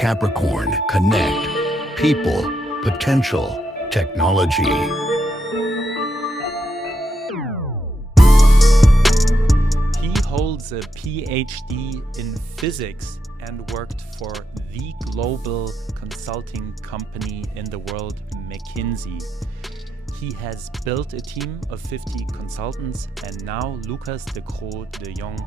Capricorn, connect, people, potential, technology. He holds a PhD in physics and worked for the global consulting company in the world, McKinsey. He has built a team of 50 consultants, and now Lucas de Croo de Jongh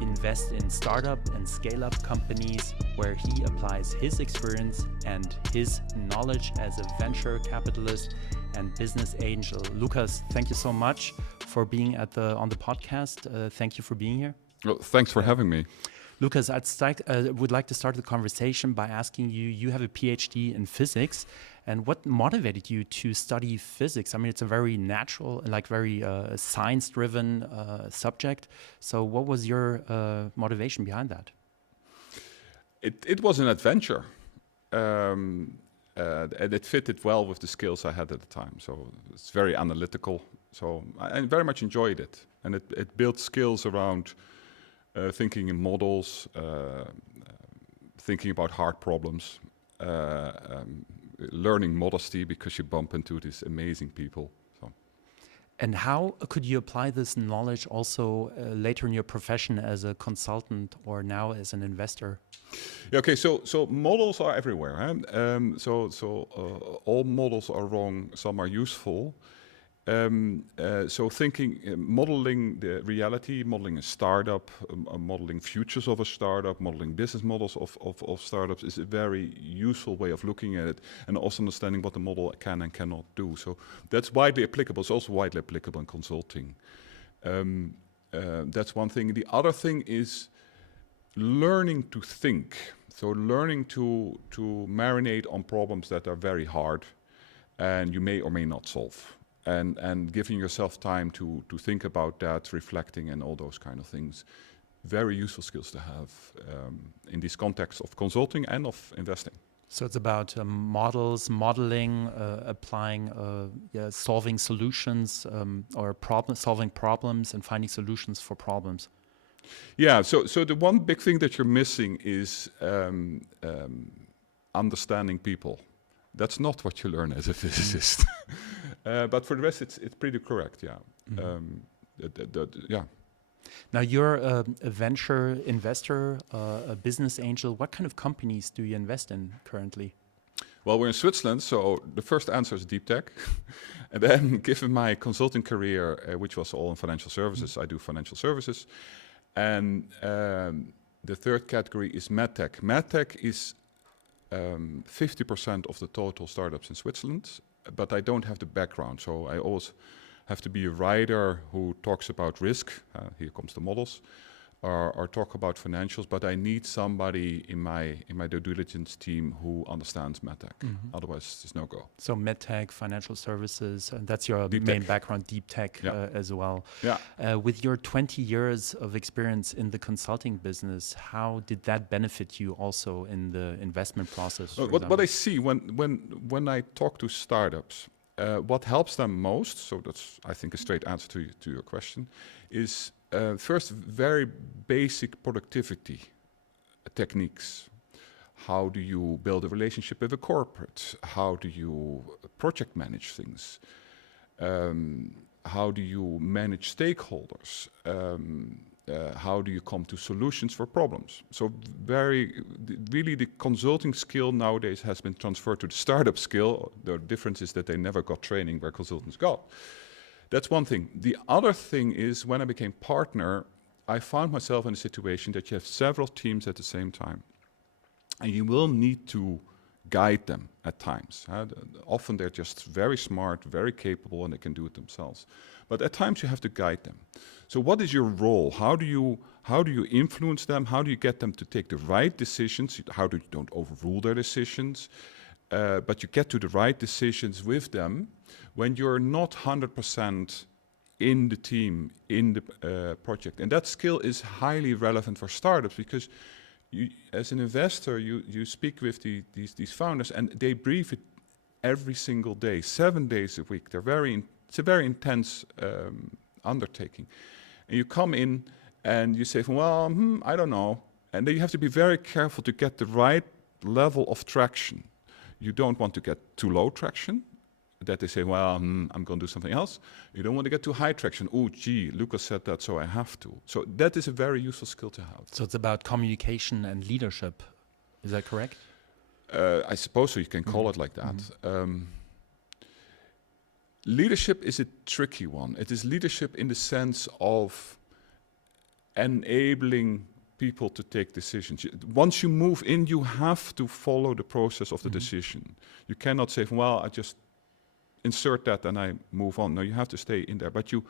invests in startup and scale-up companies where he applies his experience and his knowledge as a venture capitalist and business angel. Lucas, thank you so much for being on the podcast. Thank you for being here. Well, thanks for having me. Lucas, would like to start the conversation by asking you, you have a PhD in physics, and what motivated you to study physics? I mean, it's a very natural, very science-driven subject. So what was your motivation behind that? It was an adventure, and it fitted well with the skills I had at the time. So it's very analytical. So I very much enjoyed it, and it built skills around thinking in models, thinking about hard problems, learning modesty because you bump into these amazing people. So. And how could you apply this knowledge also later in your profession as a consultant or now as an investor? Yeah, okay, so models are everywhere. Huh? All models are wrong, some are useful. So modeling the reality, modeling a startup, modeling futures of a startup, modeling business models of startups is a very useful way of looking at it, and also understanding what the model can and cannot do. So that's widely applicable. It's also widely applicable in consulting. That's one thing. The other thing is learning to think. So learning to marinate on problems that are very hard and you may or may not solve. And giving yourself time to think about that, reflecting and all those kind of things. Very useful skills to have in this context of consulting and of investing. So it's about modeling, applying, solving solutions or solving problems and finding solutions for problems. Yeah, so the one big thing that you're missing is understanding people. That's not what you learn as a physicist. But for the rest, it's pretty correct, yeah. Mm-hmm. Yeah. Now you're a venture investor, a business angel. What kind of companies do you invest in currently? Well, we're in Switzerland, so the first answer is deep tech. And then given my consulting career, which was all in financial services, I do financial services. And the third category is medtech. Medtech is 50% of the total startups in Switzerland, but I don't have the background, so I always have to be a writer who talks about risk, here comes the models, or talk about financials, but I need somebody in my due diligence team who understands medtech. Mm-hmm. Otherwise, there's no go. So medtech, financial services, that's your deep main tech. Background, deep tech as well. Yeah. With your 20 years of experience in the consulting business, how did that benefit you also in the investment process? What I see when I talk to startups, what helps them most, so that's, I think, a straight answer to your question, is first, very basic productivity techniques. How do you build a relationship with a corporate? How do you project manage things? How do you manage stakeholders? How do you come to solutions for problems? So really the consulting skill nowadays has been transferred to the startup skill. The difference is that they never got training where consultants got. That's one thing. The other thing is when I became partner, I found myself in a situation that you have several teams at the same time. And you will need to guide them at times. Often they're just very smart, very capable, and they can do it themselves. But at times you have to guide them. So what is your role? How do you influence them? How do you get them to take the right decisions? How do you don't overrule their decisions? But you get to the right decisions with them when you're not 100% in the team, in the project. And that skill is highly relevant for startups because you, as an investor, you speak with these founders and they brief it every single day, 7 days a week. It's a very intense undertaking. And you come in and you say, well, I don't know. And then you have to be very careful to get the right level of traction. You don't want to get too low traction, that they say, well, I'm going to do something else. You don't want to get too high traction. Oh, gee, Lucas said that, so I have to. So that is a very useful skill to have. So it's about communication and leadership. Is that correct? I suppose so, you can call it like that. Leadership is a tricky one. It is leadership in the sense of enabling people to take decisions. Once you move in, you have to follow the process of the decision. You cannot say, well, I just insert that and I move on. No, you have to stay in there. But you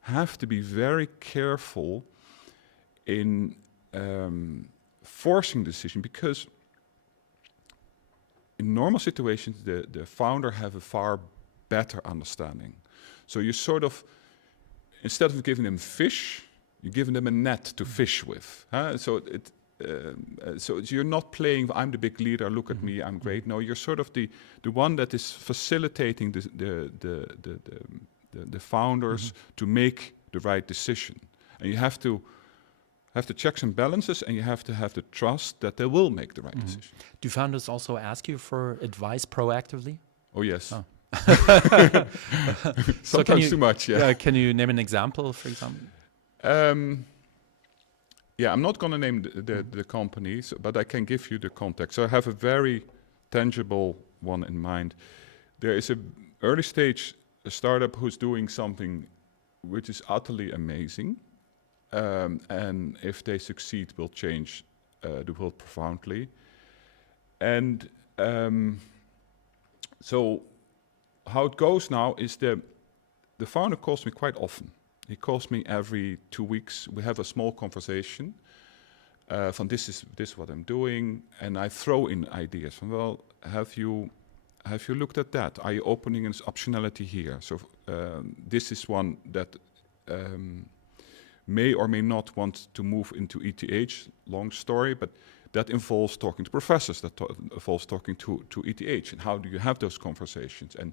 have to be very careful in forcing the decision, because in normal situations, the founder have a far better understanding. So you sort of, instead of giving them fish, you're giving them a net to fish with. So you're not playing, I'm the big leader, look at me, I'm great. No, you're sort of the one that is facilitating the founders to make the right decision. And you have to have the checks and balances, and you have to have the trust that they will make the right decision. Do founders also ask you for advice proactively? Oh, yes. Oh. Sometimes too much, yeah. Can you name an example, for example? Yeah, I'm not going to name the companies, but I can give you the context. So I have a very tangible one in mind. There is a early stage startup who's doing something which is utterly amazing, and if they succeed, will change the world profoundly. And so how it goes now is the founder calls me quite often. He calls me every 2 weeks. We have a small conversation. From this is what I'm doing, and I throw in ideas. From, well, have you looked at that? Are you opening an optionality here? So this is one that may or may not want to move into ETH. Long story, but that involves talking to professors. That involves talking to ETH. And how do you have those conversations? And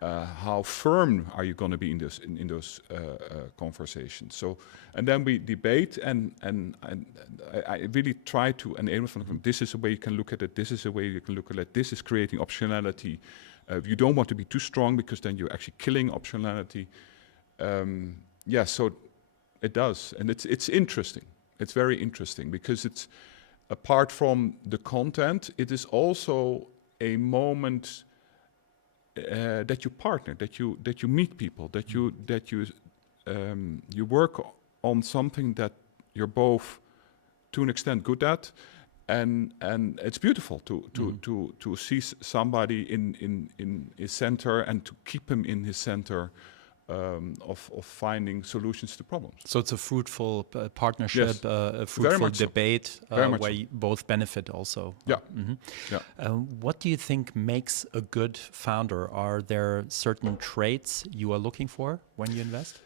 how firm are you going to be in those conversations? So, and then we debate, and I really try to enable them. This is a way you can look at it. This is a way you can look at it. This is creating optionality. You don't want to be too strong, because then you're actually killing optionality. Yeah, so it does, and it's interesting. It's very interesting, because it's apart from the content, it is also a moment. That you partner, that you meet people, that you work on something that you're both, to an extent, good at, and it's beautiful to see somebody in his center, and to keep him in his center of finding solutions to problems. So it's a fruitful partnership, Yes. a fruitful debate Very where you both benefit also. Yeah. Yeah. What do you think makes a good founder? Are there certain traits you are looking for when you invest?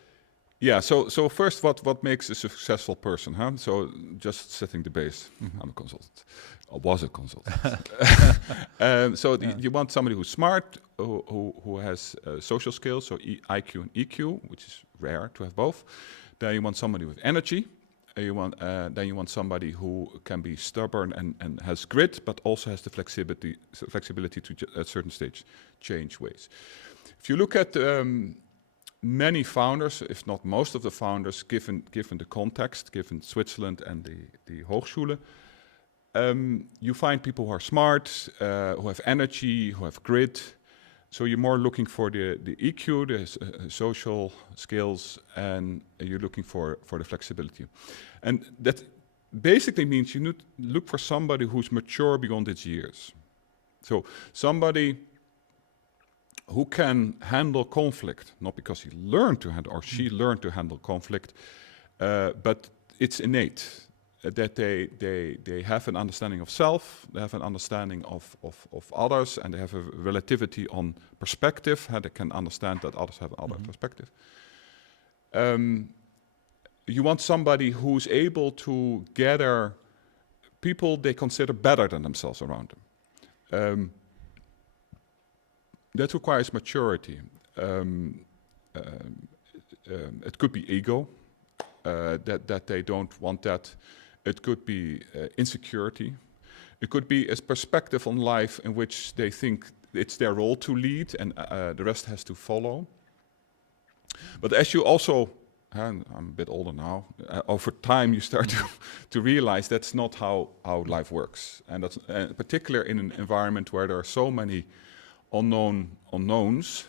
Yeah, so first, what makes a successful person, huh? So just setting the base. I'm a consultant. I was a consultant. You want somebody who's smart, who has social skills, so IQ and EQ, which is rare to have both. Then you want somebody with energy. Then you want somebody who can be stubborn and has grit, but also has the flexibility to, at a certain stage, change ways. If you look at many founders, if not most of the founders, given the context, given Switzerland and the Hochschule, you find people who are smart, who have energy, who have grit. So you're more looking for the EQ, the social skills, and you're looking for the flexibility. And that basically means you need to look for somebody who's mature beyond its years. So somebody who can handle conflict, not because he learned to handle, or she learned to handle conflict, but it's innate. That they have an understanding of self, they have an understanding of others, and they have a relativity on perspective. They can understand that others have other perspective. You want somebody who's able to gather people they consider better than themselves around them. That requires maturity. It could be ego, that they don't want that. It could be insecurity. It could be a perspective on life in which they think it's their role to lead and the rest has to follow. But as you also, and I'm a bit older now, over time you start to realize that's not how life works. And that's particularly in an environment where there are so many unknowns.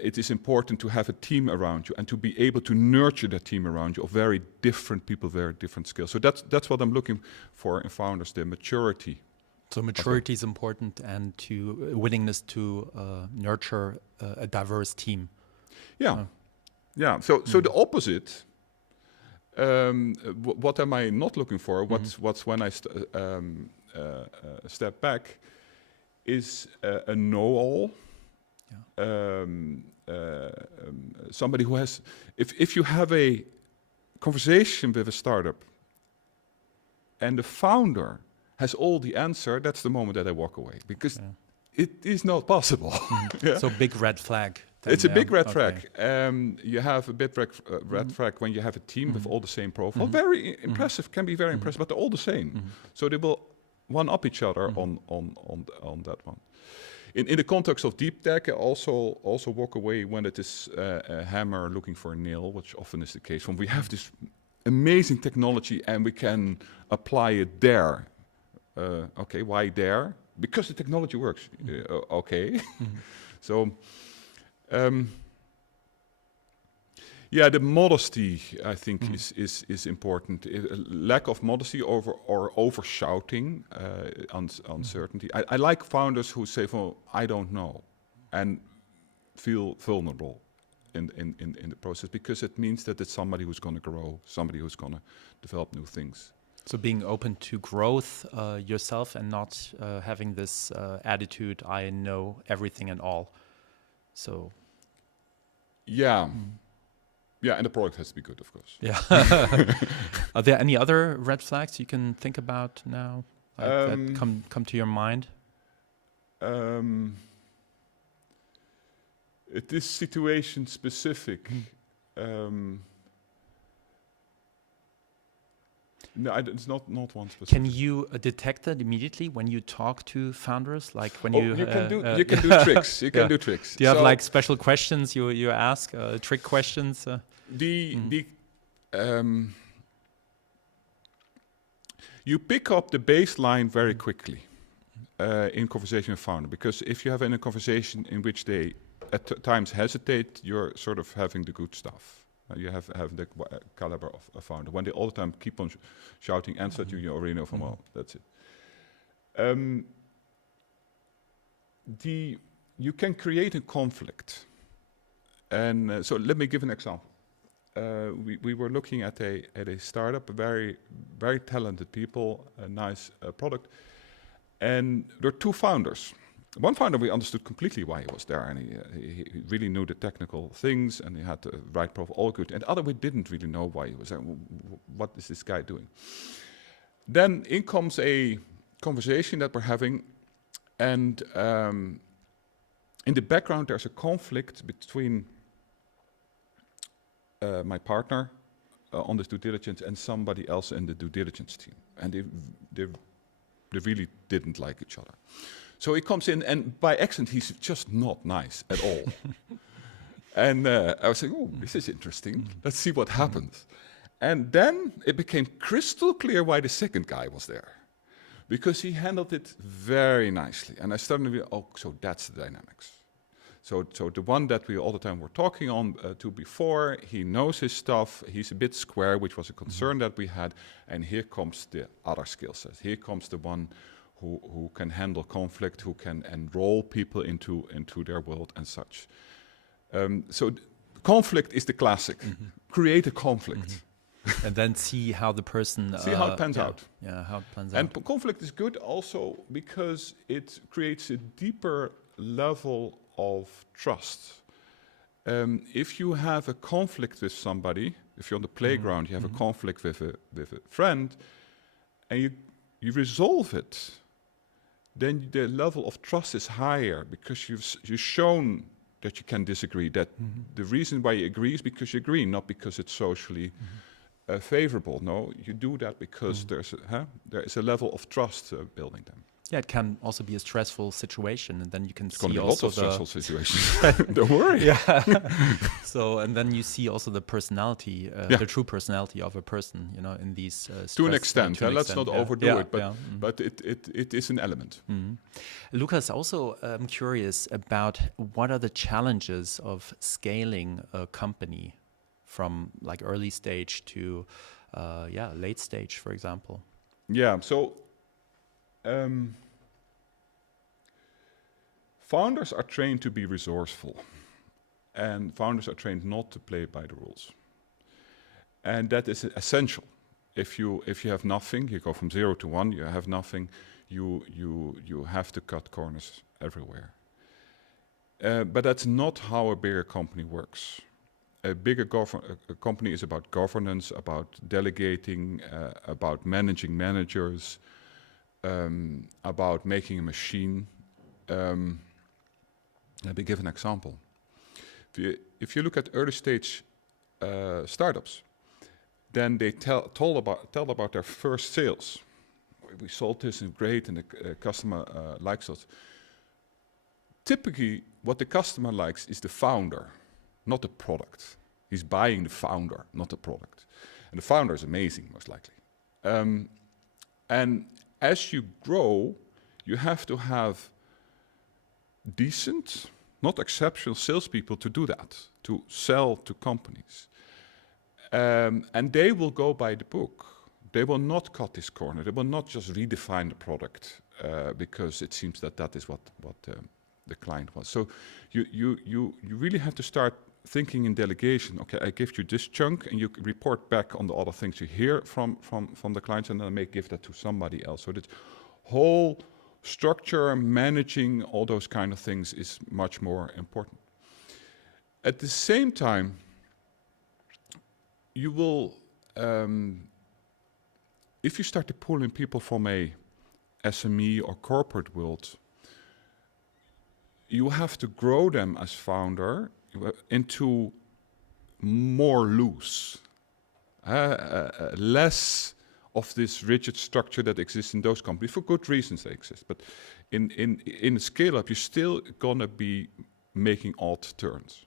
It is important to have a team around you and to be able to nurture that team around you of very different people, very different skills. So that's what I'm looking for in founders, the maturity. So maturity is important, and willingness to nurture a diverse team. Yeah, yeah. So the opposite. What am I not looking for? What's when I step back? Is a know-all. Yeah. Somebody who has. If you have a conversation with a startup, and the founder has all the answer, that's the moment that I walk away, because it is not possible. Yeah? So big red flag. It's a big red flag. You have a big red flag when you have a team with all the same profile. Very impressive, can be very impressive, but they're all the same. So they will one-up each other on that one. In the context of deep tech, I also walk away when it is a hammer looking for a nail, which often is the case. When we have this amazing technology and we can apply it there. Okay, why there? Because the technology works. Okay. So, yeah, the modesty, I think, is important. Lack of modesty or over-shouting, uncertainty. I like founders who say, well, I don't know, and feel vulnerable in the process, because it means that it's somebody who's going to grow, somebody who's going to develop new things. So being open to growth yourself and not having this attitude, I know everything and all. So, yeah. Yeah, and the product has to be good, of course. Yeah. Are there any other red flags you can think about now that come to your mind? It is situation specific. No, it's not one specific. Can you detect that immediately when you talk to founders? Like when you can do tricks. You can do tricks. Do you have like special questions you ask, trick questions? You pick up the baseline very quickly in conversation with founder, because if you have in a conversation in which they at times hesitate, you're sort of having the good stuff. You have the caliber of a founder. When they all the time keep on shouting answer to you, you already know from, well, that's it. You can create a conflict. And so let me give an example. We were looking at a startup, very, very talented people, a nice product. And there are two founders. One founder, we understood completely why he was there, and he really knew the technical things, and he had the right profile, all good. And the other, we didn't really know why he was there. What is this guy doing? Then in comes a conversation that we're having, and in the background there's a conflict between my partner on this due diligence and somebody else in the due diligence team, and they really didn't like each other. So he comes in, and by accident, he's just not nice at all. And I was saying, oh, this is interesting. Let's see what happens. And then it became crystal clear why the second guy was there. Because he handled it very nicely. And I started to, so that's the dynamics. So the one that we all the time were talking on to before, he knows his stuff, he's a bit square, which was a concern that we had. And here comes the other skill set. Here comes the one who can handle conflict, who can enroll people into their world and such. So conflict is the classic. Create a conflict. And then see how the person... see how it pans out. Yeah, how it plans out. And conflict is good also because it creates a deeper level of trust. If you have a conflict with somebody, if you're on the playground, you have a conflict with a friend, and you resolve it, then the level of trust is higher because you've shown that you can disagree, that the reason why you agree is because you agree, not because it's socially favorable. No, you do that because there is a level of trust building them. Yeah, it can also be a stressful situation, and then you can It's going see to be lots also of stressful situations. Don't worry. Yeah. So, and then you see also the personality, the true personality of a person, you know, in these To an extent. Let's not overdo it, but it is an element. Lucas, also I'm curious about what are the challenges of scaling a company from like early stage to late stage, for example. Yeah. So. Founders are trained to be resourceful, and founders are trained not to play by the rules, and that is essential. If you have nothing, you go from 0 to 1. You have nothing. You have to cut corners everywhere. But that's not how a bigger company works. A bigger company is about governance, about delegating, about managing managers. About making a machine. Let me give an example. If you look at early stage startups, then they tell about their first sales. We sold this and great, and the customer likes us. Typically, what the customer likes is the founder, not the product. He's buying the founder, not the product. And the founder is amazing, most likely. And as you grow, you have to have decent, not exceptional salespeople to do that, to sell to companies. And they will go by the book. They will not cut this corner. They will not just redefine the product because it seems that is what the client wants. So you really have to start thinking in delegation. Okay, I give you this chunk, and you report back on the other things you hear from the clients, and then I may give that to somebody else. So that whole structure, managing all those kind of things is much more important. At the same time, you will, if you start to pull in people from a SME or corporate world, you have to grow them as founder into more loose, less of this rigid structure that exists in those companies. For good reasons they exist, but in a scale-up, you're still gonna be making odd turns.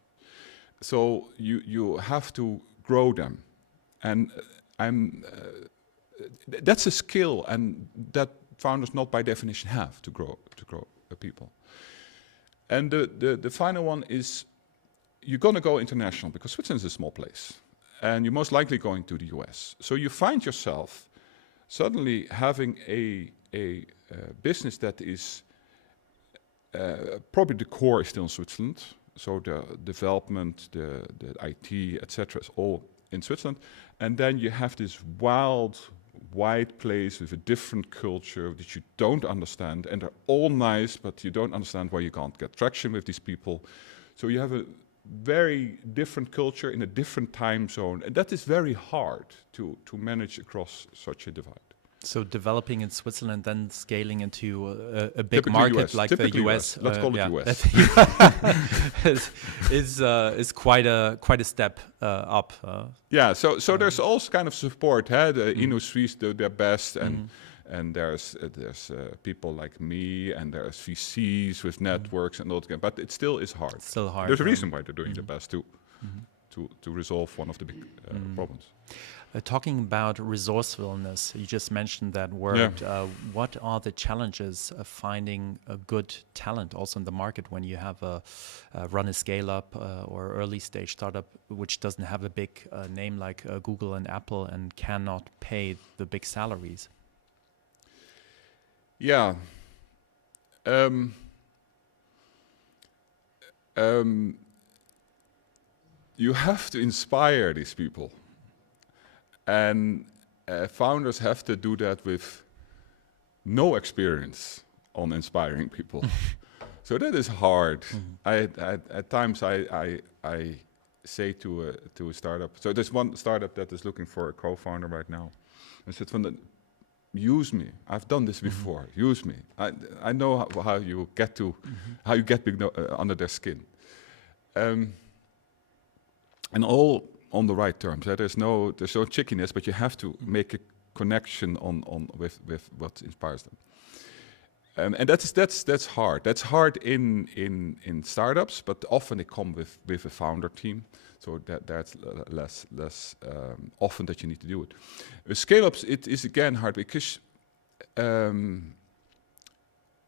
So you have to grow them, and that's a skill, and that founders not by definition have to grow people. And the final one is, you're going to go international because Switzerland is a small place, and you're most likely going to the US. So you find yourself suddenly having a business that is probably the core is still in Switzerland. So the development, the IT, etc., is all in Switzerland, and then you have this wide place with a different culture that you don't understand, and they're all nice, but you don't understand why you can't get traction with these people. So you have a very different culture in a different time zone, and that is very hard to manage across such a divide. So developing in Switzerland, then scaling into a big market US, like the US. Let's call it US. is quite a step up. Yeah. So there's also kind of support. The InnoSuisse do their best, and there's people like me, and there's VCs with networks and all that. But it still is hard. It's still hard. There's a reason why they're doing their best to resolve one of the big problems. Talking about resourcefulness, you just mentioned that word. Yeah. What are the challenges of finding a good talent also in the market when you have run a scale-up or early stage startup which doesn't have a big name like Google and Apple and cannot pay the big salaries? Yeah. You have to inspire these people. And founders have to do that with no experience on inspiring people. So that is hard. At times I say to a startup, so there's one startup that is looking for a co-founder right now. I said, use me. I've done this before. Use me. I know how you get to how you get big under their skin. And all on the right terms. There's no chickiness, but you have to make a connection with what inspires them. And that's hard. That's hard in startups, but often they come with a founder team. So that's less often that you need to do it. With scale-ups, it is again hard because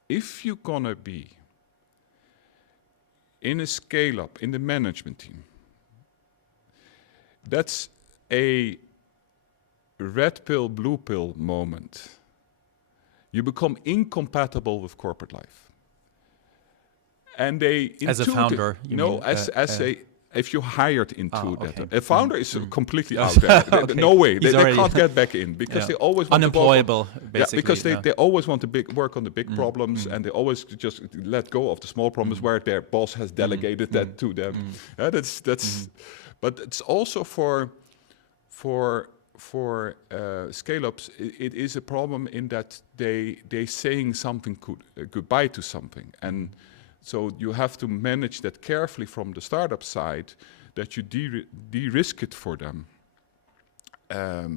if you're gonna be in a scale-up in the management team, that's a red pill, blue pill moment. You become incompatible with corporate life. And they as a founder, if you hired into that. Okay. A founder is completely out there. Okay. No way. They already can't get back in because they always want unemployable, to basically. because they always want to work on the big problems, and they always just let go of the small problems where their boss has delegated that to them. That's but it's also for scale-ups, it is a problem in that they saying something goodbye to something, and so you have to manage that carefully from the startup side, that you de-risk it for them. That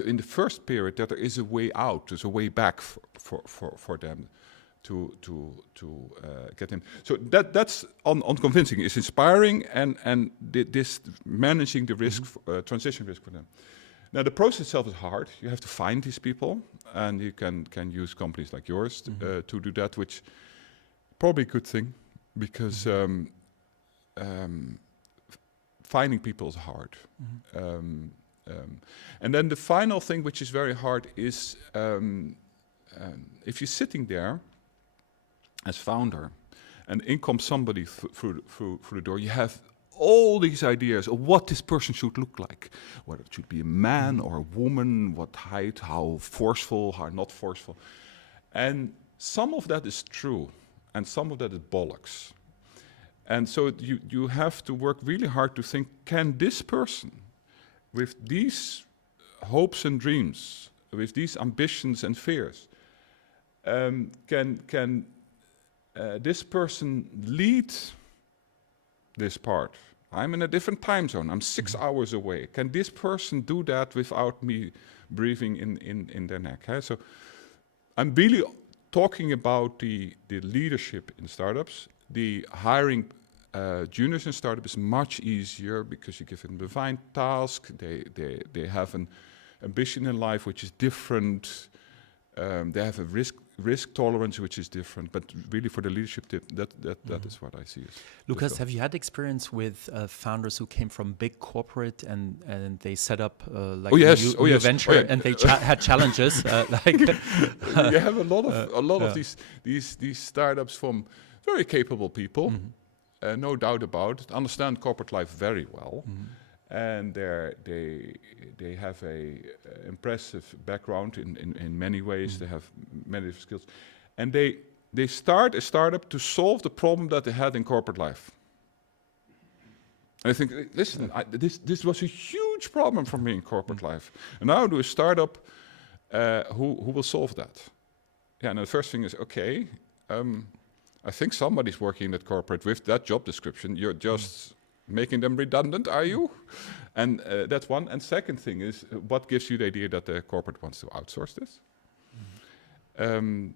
in the first period that there is a way out, there's a way back for them to get in. So that's unconvincing. It's inspiring and this managing the risk, transition risk for them. Now the process itself is hard. You have to find these people, and you can use companies like yours to do that, which probably a good thing, because finding people is hard. And then the final thing, which is very hard, is if you're sitting there as founder, and in comes somebody through the door, you have all these ideas of what this person should look like, whether it should be a man or a woman, what height, how forceful, how not forceful. And some of that is true, and some of that is bollocks. And so you have to work really hard to think, can this person, with these hopes and dreams, with these ambitions and fears, can this person lead this part? I'm in a different time zone. I'm 6 hours away. Can this person do that without me breathing in their neck? So I'm really talking about the leadership in startups. The hiring juniors in startup is much easier because you give them a defined task. They have an ambition in life which is different. They have a risk tolerance which is different. But really, for the leadership tip, that is what I see. Lucas, have you had experience with founders who came from big corporate and they set up like a new venture and they had challenges? You have a lot of these startups from very capable people. No doubt about it, understand corporate life very well, and they have a impressive background in many ways. They have many different skills, and they start a startup to solve the problem that they had in corporate life. And I think, listen, this was a huge problem for me in corporate life, and now I do a startup who will solve that. Yeah, and the first thing is, okay. I think somebody's working at corporate with that job description. You're just making them redundant, are you? And that's one. And second thing is, what gives you the idea that the corporate wants to outsource this? And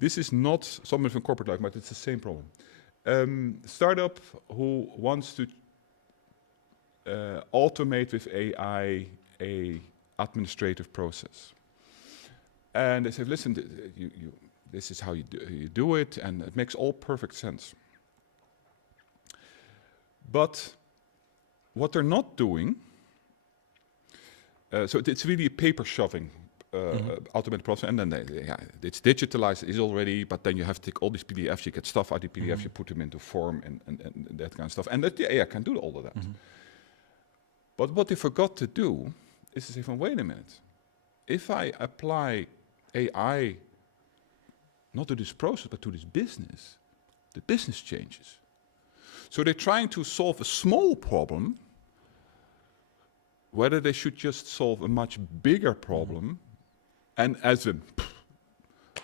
this is not someone from corporate life, but it's the same problem. Startup who wants to automate with AI a administrative process, and they say, "Listen, this is how you do it, and it makes all perfect sense." But what they're not doing, so it's really a paper shoving automated process, and then it's digitalized, is already, but then you have to take all these PDFs, you get stuff out of the PDFs, you put them into form, and that kind of stuff, and that the AI can do all of that. But what they forgot to do is to say, wait a minute, if I apply AI not to this process, but to this business, the business changes. So they're trying to solve a small problem, whether they should just solve a much bigger problem And as a,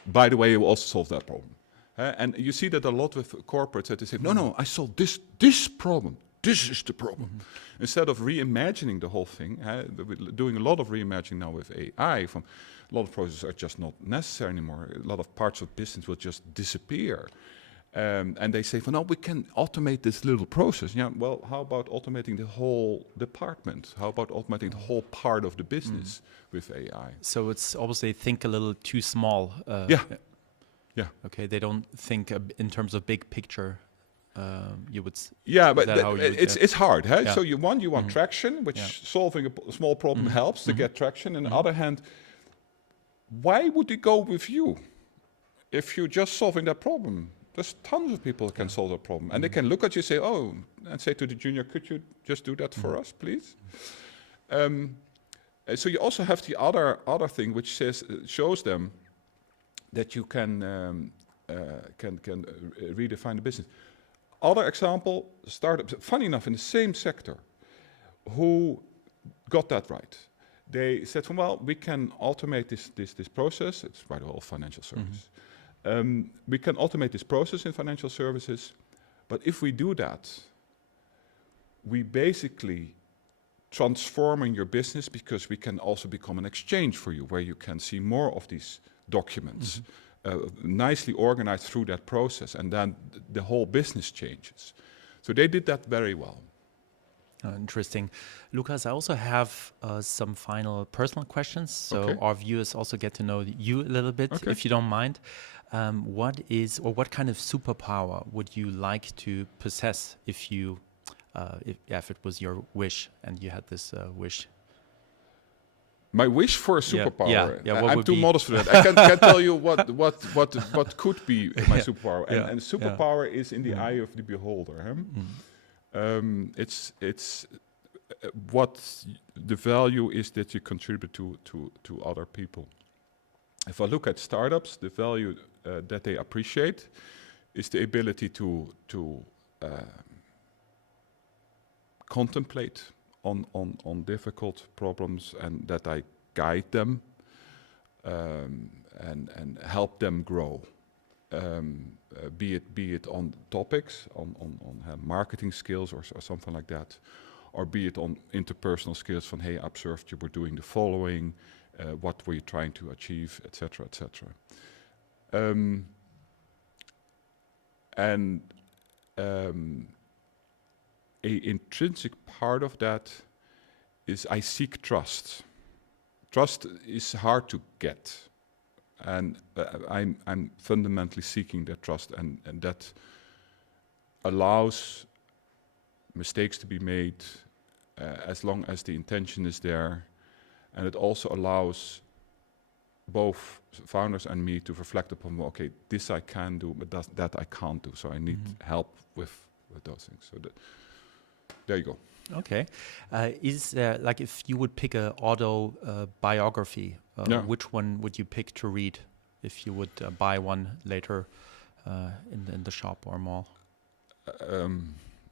by the way, you also solve that problem. And you see that a lot with corporates that they say, no, I solved this problem. This is the problem. Instead of reimagining the whole thing, we're doing a lot of reimagining now with AI. From a lot of processes are just not necessary anymore. A lot of parts of business will just disappear. And they say, no, we can automate this little process. Yeah, well, how about automating the whole department? How about automating the whole part of the business with AI? So it's almost they think a little too small. Yeah. Okay, they don't think in terms of big picture. You would. Yeah, but it's hard. Huh? Yeah. So you want traction, which solving a small problem helps to get traction. On the other hand, why would they go with you if you're just solving that problem? There's tons of people who can solve that problem, and they can look at you, say, "Oh," and say to the junior, "Could you just do that for us, please?" So you also have the other thing, which shows them that you can redefine the business. Other example, startups, funny enough, in the same sector, who got that right. They said, well, we can automate this process. It's by the whole financial service. We can automate this process in financial services, but if we do that, we basically transforming your business because we can also become an exchange for you, where you can see more of these documents. Nicely organized through that process, and then the whole business changes. So they did that very well. Interesting. Lucas, I also have some final personal questions, so our viewers also get to know you a little bit, if you don't mind. What kind of superpower would you like to possess if it was your wish and you had this wish? My wish for a superpower. Yeah, I'm too modest for that. I can't tell you what could be my superpower. And superpower is in the eye of the beholder. Huh? It's what the value is that you contribute to other people. If I look at startups, the value that they appreciate is the ability to contemplate on difficult problems, and that I guide them and help them grow. Be it on topics, on marketing skills or something like that, or be it on interpersonal skills. From hey, I observed you were doing the following. What were you trying to achieve, etc., etc. A intrinsic part of that is I seek trust. Trust is hard to get, and I'm fundamentally seeking that trust, and that allows mistakes to be made as long as the intention is there, and it also allows both founders and me to reflect upon, well, okay, this I can do, but that I can't do, so I need help with those things. So there you go. Okay. Is like if you would pick a autobiography, which one would you pick to read if you would buy one later in the shop or mall?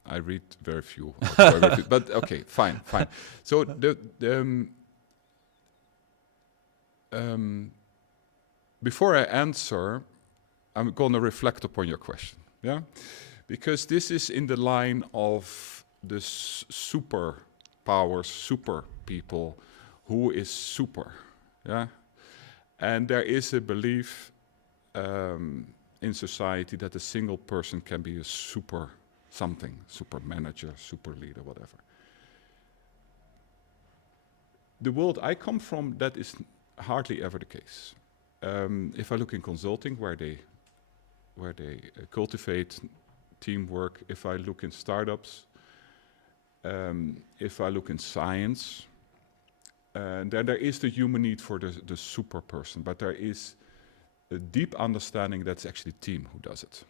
I read very few, but okay, fine. So before I answer, I'm going to reflect upon your question, because this is in the line of the superpowers, super people, who is super, and there is a belief in society that a single person can be a super something, super manager, super leader, whatever. The world I come from, that is hardly ever the case. If I look in consulting, where they cultivate teamwork, if I look in startups, if I look in science, then there is the human need for the super person, but there is a deep understanding that's actually the team who does it.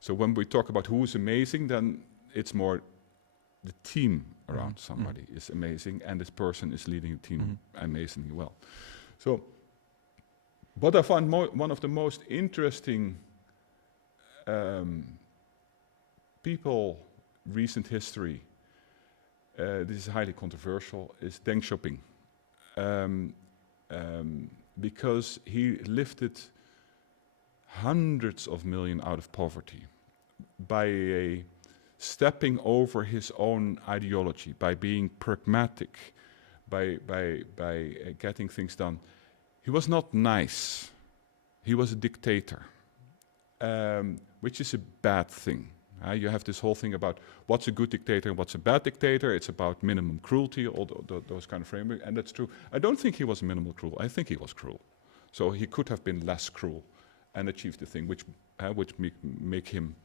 So when we talk about who is amazing, then it's more the team around somebody is amazing, and this person is leading the team amazingly well. So what I find one of the most interesting people, recent history, this is highly controversial, is Deng Xiaoping. because he lifted hundreds of millions out of poverty by stepping over his own ideology, by being pragmatic, by getting things done. He was not nice. He was a dictator, which is a bad thing. You have this whole thing about what's a good dictator and what's a bad dictator. It's about minimum cruelty, all those kind of framework, and that's true. I don't think he was minimal cruel. I think he was cruel. So he could have been less cruel and achieved the thing, which make him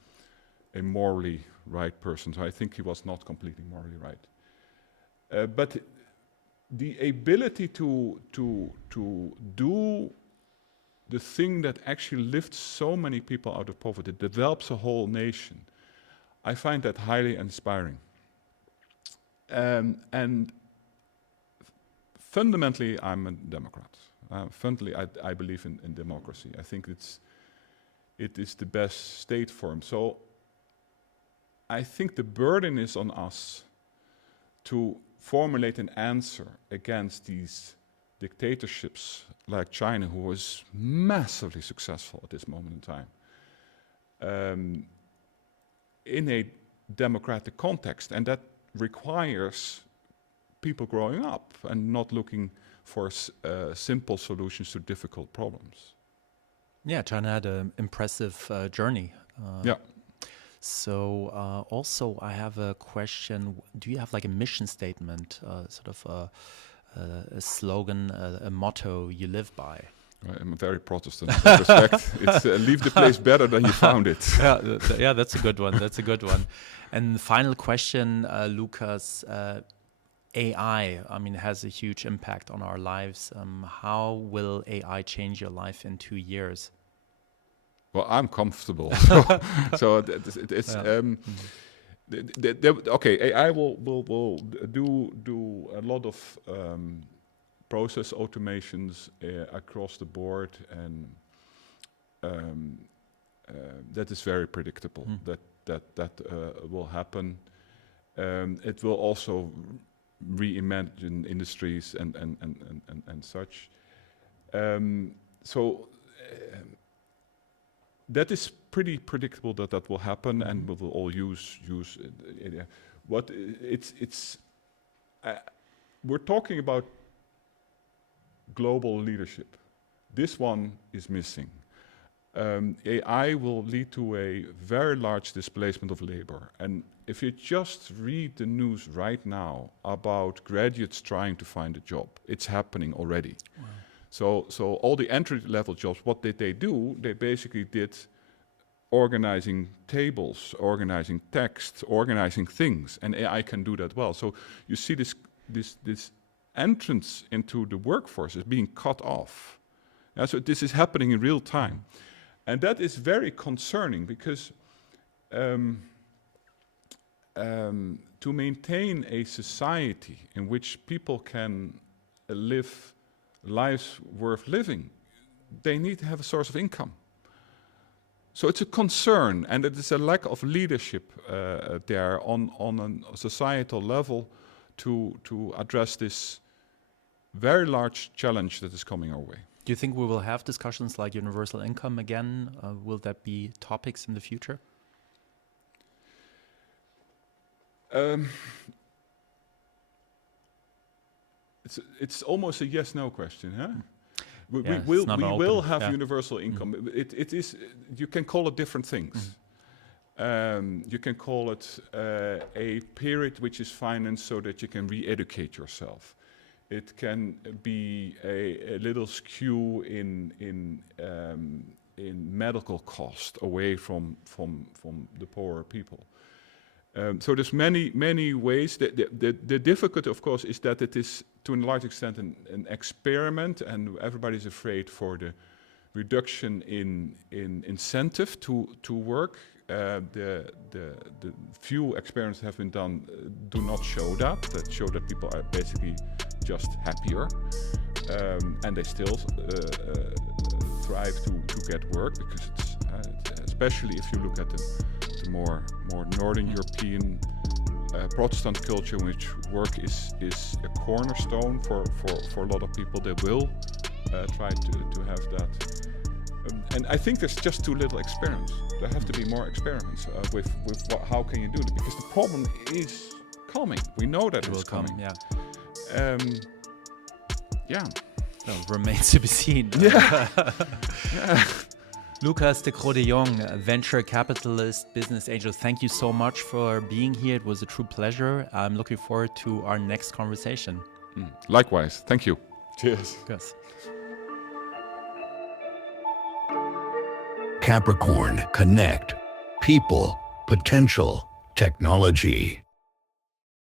a morally right person. So I think he was not completely morally right. But the ability to do the thing that actually lifts so many people out of poverty, develops a whole nation, I find that highly inspiring. And fundamentally, I'm a Democrat. Fundamentally, I believe in democracy. I think it is the best state form. So I think the burden is on us to formulate an answer against these dictatorships like China, who was massively successful at this moment in time, in a democratic context. And that requires people growing up and not looking for simple solutions to difficult problems. Yeah, China had an impressive journey. Yeah. So also I have a question. Do you have like a mission statement, sort of a slogan, a motto you live by? I'm very Protestant in that respect. It's leave the place better than you found it. Yeah, that's a good one. That's a good one. And the final question, Lucas, AI, I mean, has a huge impact on our lives. How will AI change your life in 2 years? Well, I'm comfortable. So it's okay. AI will do a lot of process automations across the board, and that is very predictable. That will happen. It will also reimagine industries and such. That is pretty predictable that will happen, and we will all use it. What we're talking about global leadership. This one is missing. AI will lead to a very large displacement of labor. And if you just read the news right now about graduates trying to find a job, it's happening already. Wow. So all the entry-level jobs, what did they do? They basically did organizing tables, organizing text, organizing things, and AI can do that well. So you see this entrance into the workforce is being cut off. So this is happening in real time. And that is very concerning, because to maintain a society in which people can live lives worth living, they need to have a source of income. So it's a concern, and it is a lack of leadership there on a societal level to address this very large challenge that is coming our way. Do you think we will have discussions like universal income again? Will that be topics in the future? It's almost a yes/no question, huh? We will have universal income. It is. You can call it different things. You can call it a period which is financed so that you can re-educate yourself. It can be a little skew in medical cost away from the poorer people. So there's many ways. The difficulty, of course, is that it is to a large extent an experiment, and everybody's afraid for the reduction in incentive to work. The few experiments that have been done do not show that show that people are basically just happier, and they still thrive to get work, because it's especially if you look at the more Northern European Protestant culture, in which work is a cornerstone for a lot of people. They will try to have that. And I think there's just too little experiments. There have to be more experiments with how can you do it, because the problem is coming. We know that It will it's come, coming. yeah. Yeah. So remains to be seen. Yeah. Lucas de Croo de Jongh, venture capitalist, business angel, thank you so much for being here. It was a true pleasure. I'm looking forward to our next conversation. Likewise. Thank you. Cheers. Yes. Capricorn Connect. People, potential, technology.